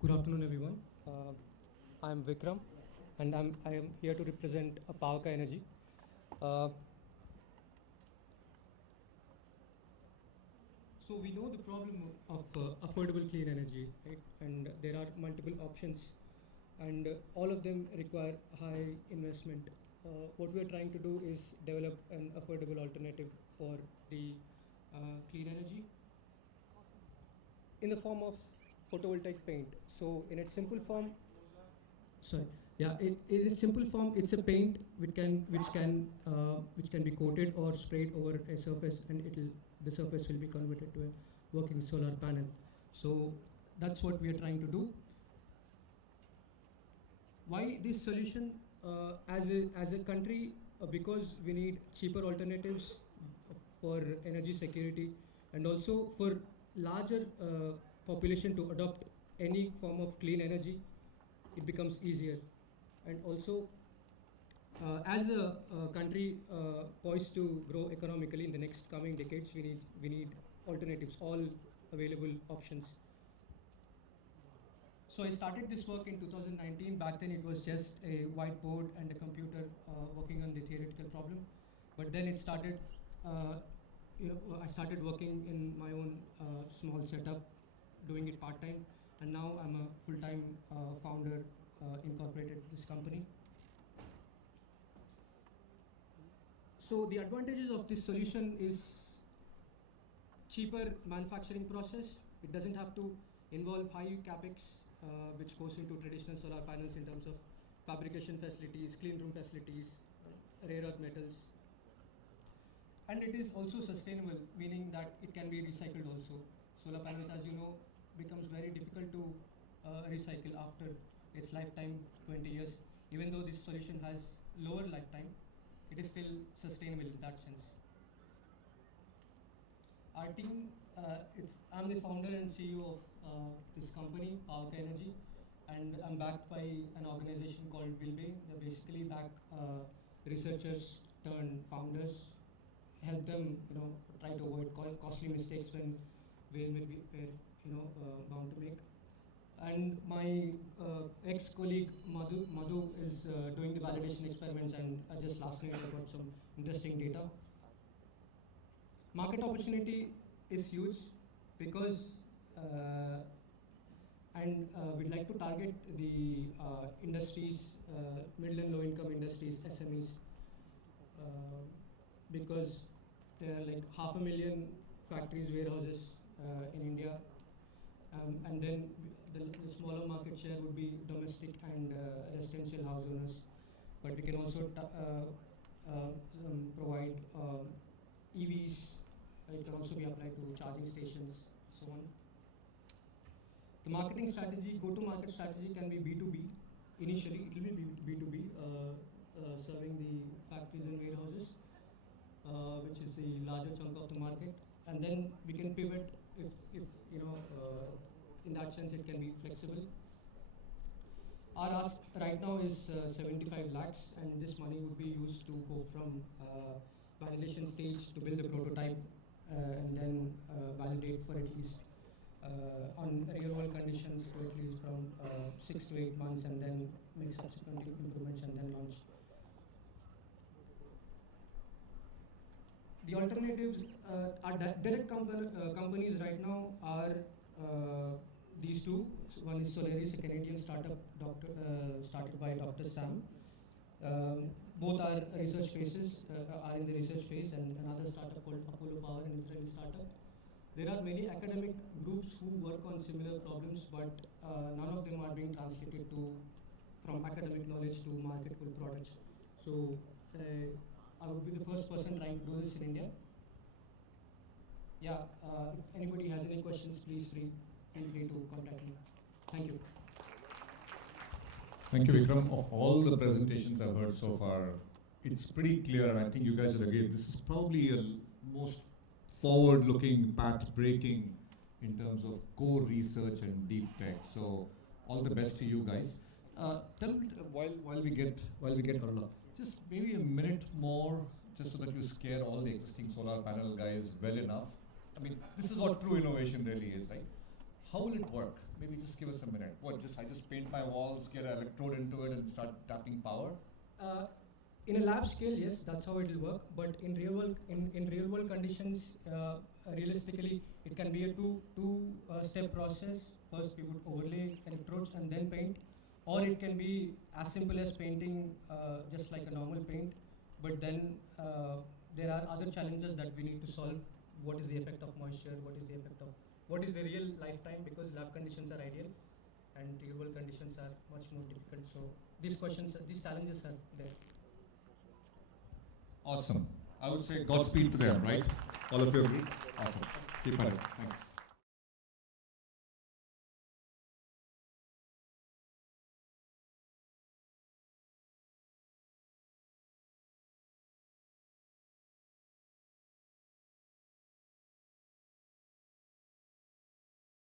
Good afternoon, everyone. I'm Vikram, and I am here to represent Pavakah Energy. So we know the problem of affordable clean energy, right? And there are multiple options, and all of them require high investment. What we are trying to do is develop an affordable alternative for the clean energy in the form of photovoltaic paint. So in its simple form, in its simple form, it's a paint which can be coated or sprayed over a surface, and the surface will be converted to a working solar panel. So that's what we are trying to do. Why this solution? As a country, because we need cheaper alternatives for energy security, and also for larger population to adopt any form of clean energy, it becomes easier. And also, as a country poised to grow economically in the next coming decades, we need alternatives, all available options. So I started this work in 2019. Back then it was just a whiteboard and a computer working on the theoretical problem. But then it started, I started working in my own small setup, doing it part-time. And now I'm a full-time founder, incorporated this company. So the advantages of this solution is cheaper manufacturing process. It doesn't have to involve high capex, which goes into traditional solar panels in terms of fabrication facilities, clean room facilities, rare earth metals. And it is also sustainable, meaning that it can be recycled also. Solar panels, as you know, becomes very difficult to recycle after its lifetime, 20 years. Even though this solution has lower lifetime, it is still sustainable in that sense. Our team, I'm the founder and CEO of this company, Pavakah Energy, and I'm backed by an organization called Wilbay. They basically back researchers turned founders, help them, try to avoid costly mistakes when we're bound to make. And my ex-colleague Madhu is doing the validation experiments, and just last night I got some interesting data. Market opportunity is huge because, we'd like to target the industries, middle and low income industries, SMEs, because there are like 500,000 factories, warehouses in India. And then the smaller market share would be domestic and residential house owners. But we can also provide EVs. It can also be applied to charging stations, so on. The marketing strategy, go-to-market strategy can be B2B. Initially, it will be B2B, serving the factories and warehouses, which is the larger chunk of the market. And then we can pivot if in that sense it can be flexible. Our ask right now is 75 lakhs, and this money would be used to go from validation stage to build the prototype, and then validate for at least on real world conditions to at least from 6 to 8 months, and then make subsequent improvements and then launch. The alternatives, our direct companies right now are these two. So one is Solaris, a Canadian startup started by Dr. Sam. Both are research phases, are in the research phase, and another startup called Apollo Power, an Israeli startup. There are many academic groups who work on similar problems, but none of them are being translated from academic knowledge to marketable products. So I would be the first person trying to do this in India. Yeah, if anybody has any questions, please feel free to contact me. Thank you. Thank you, Vikram. Of all the presentations I've heard so far, it's pretty clear, and I think you guys will agree, this is probably a most forward-looking, path-breaking in terms of core research and deep tech. So, all the best to you guys. Tell me, while we get Arula, just maybe a minute more, just so that you scare all the existing solar panel guys well enough. I mean, this is what true innovation really is, right? how will it work? Maybe just give us a minute. What, I just paint my walls, get an electrode into it and start tapping power? In a lab scale, yes, that's how it will work. But in real world conditions, realistically, it can be a two-step process. First, we would overlay electrodes and then paint, or it can be as simple as painting just like a normal paint. But then there are other challenges that we need to solve. What is the effect of moisture? What is the real lifetime? Because lab conditions are ideal, and real world conditions are much more difficult. So these challenges are there. Awesome. I would say Godspeed to them, right? All of you agree? Awesome. Keep at it. Thanks.